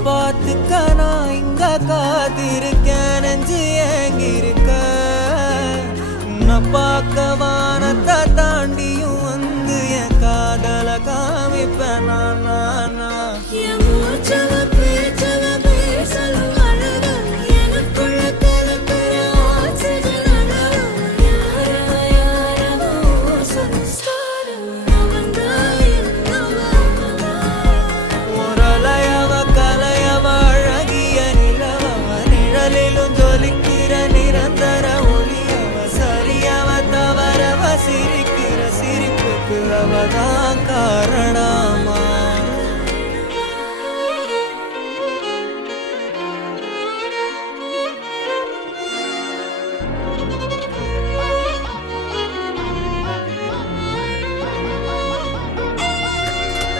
பார்த்துக்க நான் இங்க காத்திருக்கேன் நெஞ்சு ஏங்கிருக்க உன்னை பார்க்க வானத்தை தாண்டியும் வந்து என் காதல காமிப்பேன் நான்